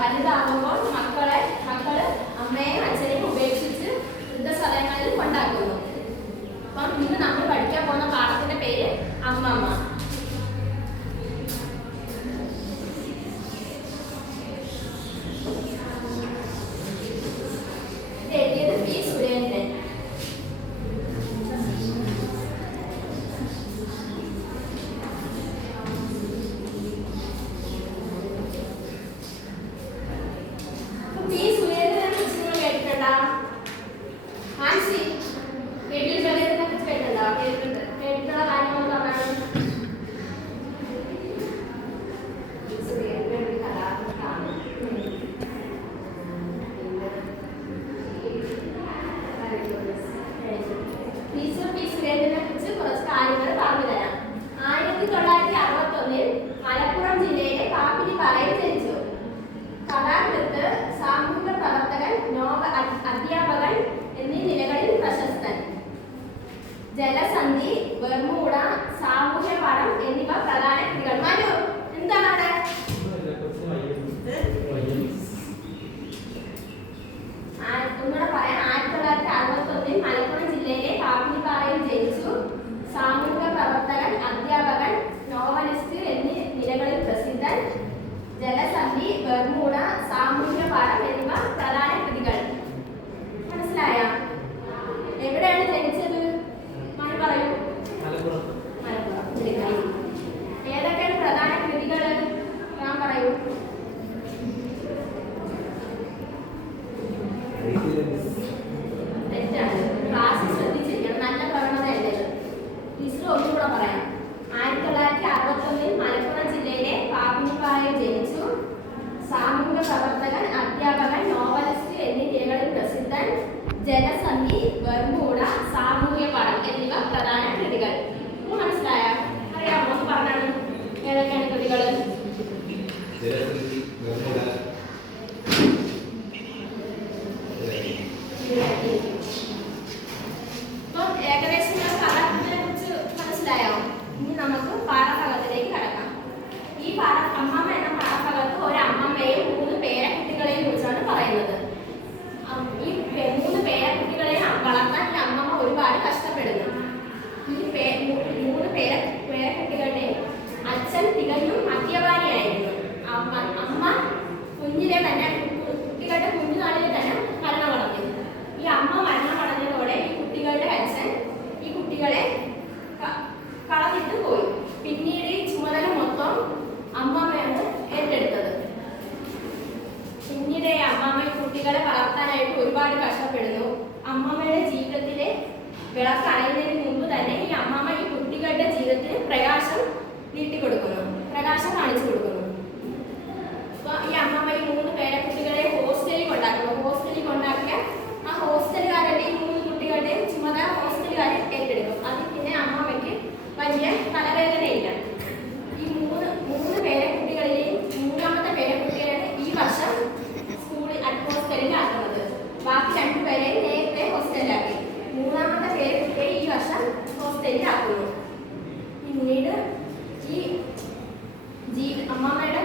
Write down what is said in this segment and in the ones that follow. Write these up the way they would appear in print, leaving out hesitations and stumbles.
വലുതാകുമ്പോൾ മക്കള് അമ്മയെയും അച്ഛനെയും ഉപേക്ഷിച്ച് വൃദ്ധസദനങ്ങളിൽ കൊണ്ടാക്കുന്നു. അപ്പം ഇന്ന് നമ്മൾ പഠിക്കാൻ പോകുന്ന പാഠത്തിന്റെ പേര് അമ്മമ്മ. എഴുതിയത് പി സുരേന്ദ്രൻ. മലപ്പുറം ജില്ലയിലെ കാപ്പിരിപ്പാറയിൽ ജനിച്ചു. കഥാകൃത്ത്, സാമൂഹിക പ്രവർത്തകൻ, അധ്യാപകൻ എന്നീ നിലകളിൽ പ്രശസ്തൻ. ജലസന്ധി, ബർമൂഡ, സാമൂഹ്യ പാഠം എന്നിവ പ്രധാന കൃതികൾ. മനു, എന്താണ് അവിടെ? ഒന്നുകൂടെ പറയാം. 1961 മലപ്പുറം ജില്ലയിലെ കാപ്പിരിപ്പാറയിൽ ജനിച്ചു. സാമൂഹിക പ്രവർത്തകൻ, അധ്യാപകൻ, നോവലിസ്റ്റ് എന്നീ നിലകളിൽ പ്രസിദ്ധൻ. ജലസന്ധി, ബർമൂഡ, സാമൂഹ്യ പാഠം എന്നിവ പ്രധാന കൃതികൾ. മനസ്സിലായ? എവിടെയാണ് ജനിച്ചത്? മണി പറയൂ. മലപ്പുറം. ഏതൊക്കെയാണ് പ്രധാന കൃതികൾ? ഞാൻ പറയൂ. തെറ്റാണ്. ക്ലാസ് ശ്രദ്ധിച്ചിരിക്കണം. നല്ല പ്രവണതയല്ലേ? ടീച്ചർ ഒന്നുകൂടെ പറയാം. 1961 മലപ്പുറം ജില്ലയിലെ കാപ്പിരിപ്പാറയിൽ ജനിച്ചു. സാമൂഹിക പ്രവർത്തകൻ, അധ്യാപകൻ, നോവലിസ്റ്റ് എന്നീ നിലകളിൽ പ്രസിദ്ധൻ. ജലസന്ധി, ബർമൂഡ, സാമൂഹ്യ പാഠം എന്നിവ പ്രധാന കൃതികൾ. മനസ്സിലായ? അറിയാമോ? പറഞ്ഞാണ് ഏതൊക്കെയാണ് കൃതികൾ? ഇപ്പം ഏകദേശം കഥാകൃത്തിനെ കുറിച്ച് മനസ്സിലായോ? ഇനി നമുക്ക് പാഠഭാഗത്തിലേക്ക് കടക്കാം. ഈ അമ്മമ്മ എന്ന പാഠഭാഗത്ത് ഒരു അമ്മമ്മയെയും 3 പേരക്കുട്ടികളെയും കുറിച്ചാണ് പറയുന്നത്. ഈ 3 പേരക്കുട്ടികളെയും വളർത്താൻ ഈ അമ്മമ്മ ഒരുപാട് കഷ്ടപ്പെടുന്നു. ഈ 3 പേരക്കുട്ടികളുടെയും അച്ഛൻ തികഞ്ഞും മദ്യപാനിയായിരുന്നു. അമ്മ കുഞ്ഞിലെ തന്നെ കുട്ടികളുടെ കുഞ്ഞുനാളിൽ തന്നെ മരണമടഞ്ഞു. ഈ അമ്മ മരണമടഞ്ഞതോടെ ഈ കുട്ടികളുടെ അച്ഛൻ ഈ കുട്ടികളെ കളഞ്ഞിട്ട് പോയി. പിന്നീട് ഈ ചുമതല മൊത്തം അമ്മമ്മയാണ് ഏറ്റെടുത്തത്. പിന്നീട് ഈ അമ്മമ്മ കുട്ടികളെ വളർത്താനായിട്ട് ഒരുപാട് കഷ്ടപ്പെടുന്നു. അമ്മമ്മയുടെ ജീവിതത്തിലെ വിളക്ക് അണയുന്നതിന് മുമ്പ് തന്നെ ഈ അമ്മമ്മ ഈ കുട്ടികളുടെ ജീവിതത്തിന് പ്രകാശം നീട്ടിക്കൊടുക്കുന്നു, പ്രകാശം കാണിച്ചു കൊടുക്കുന്നു. അപ്പൊ ഈ അമ്മമ്മ ഈ 3 പേരക്കുട്ടികളെ ഹോസ്റ്റലിൽ കൊണ്ടാക്കുന്നു. ഹോസ്റ്റലിൽ കൊണ്ടാക്കിയ ആ ഹോസ്റ്റലുകാരുടെയും 3 കുട്ടികളുടെയും ചുമതല ഹോസ്റ്റലുകാർ ഏറ്റെടുക്കും. അതിൽ പിന്നെ അമ്മമ്മയ്ക്ക് വലിയ തലവേദനയില്ല. ഈ 3 പേരക്കുട്ടികളിലെയും 3ാമത്തെ പേരക്കുട്ടികളാണ് ഈ വർഷം സ്കൂളിൽ ഹോസ്റ്റലിൽ ആക്കുന്നത്. രണ്ടുപേരെ നേരത്തെ ഹോസ്റ്റലിലാക്കി. മൂന്നാമത്തെ പേരക്കുട്ടിയെ ഈ വർഷം ഹോസ്റ്റലിലാക്കുന്നു. പിന്നീട് ഈ അമ്മമ്മയുടെ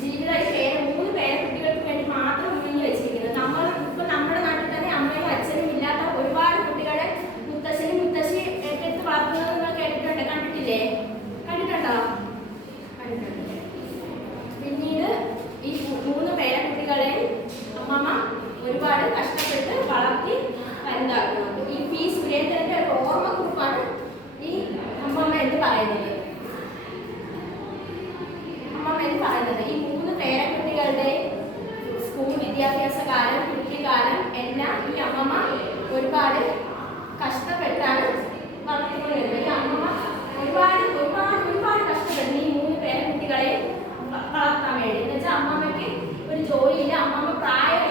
ജീവിതമായി മൂന്ന് പേരക്കുട്ടികൾക്ക് വേണ്ടി മാത്രം മുന്നിൽ വെച്ചിരിക്കുന്നത്. ഇപ്പൊ നമ്മുടെ നാട്ടിൽ തന്നെ അമ്മയും അച്ഛനും ഇല്ലാത്ത ഒരുപാട് കുട്ടികളെ മുത്തശ്ശനും മുത്തശ്ശി ഏറ്റെടുത്ത് വളർത്തുന്നത് നിങ്ങൾ കേട്ടിട്ടുണ്ട്, കണ്ടിട്ടില്ലേ? കണ്ടിട്ടുണ്ടോ? കണ്ടിട്ടുണ്ട്. പിന്നീട് ഈ മൂന്ന് പേരക്കുട്ടികളെ അമ്മമ്മ ഒരുപാട് കഷ്ടപ്പെട്ട് വളർത്തി വലുതാക്കുന്നു. ഈ പി സുരേന്ദ്രന്റെ ഒരു ഓർമ്മക്കുറിപ്പാണ് ഈ അമ്മമ്മ എന്ന് പറയുന്നത്. ഈ മൂന്ന് പേരക്കുട്ടികളുടെ സ്കൂൾ വിദ്യാഭ്യാസ കാലം, കുട്ടിക്കാലം എല്ലാം ഈ അമ്മമ്മ ഒരുപാട് കഷ്ടപ്പെട്ടാണ് വളർത്തിക്കൊണ്ടിരുന്നത്. ഈ അമ്മമ്മ ഒരുപാട് ഒരുപാട് ഒരുപാട് കഷ്ടപ്പെടുന്നു ഈ മൂന്ന് പേരക്കുട്ടികളെ വളർത്താൻ വേണ്ടി. എന്ന് വെച്ചാൽ അമ്മമ്മയ്ക്ക് ഒരു ജോലിയില്ല. അമ്മമ്മ പ്രായം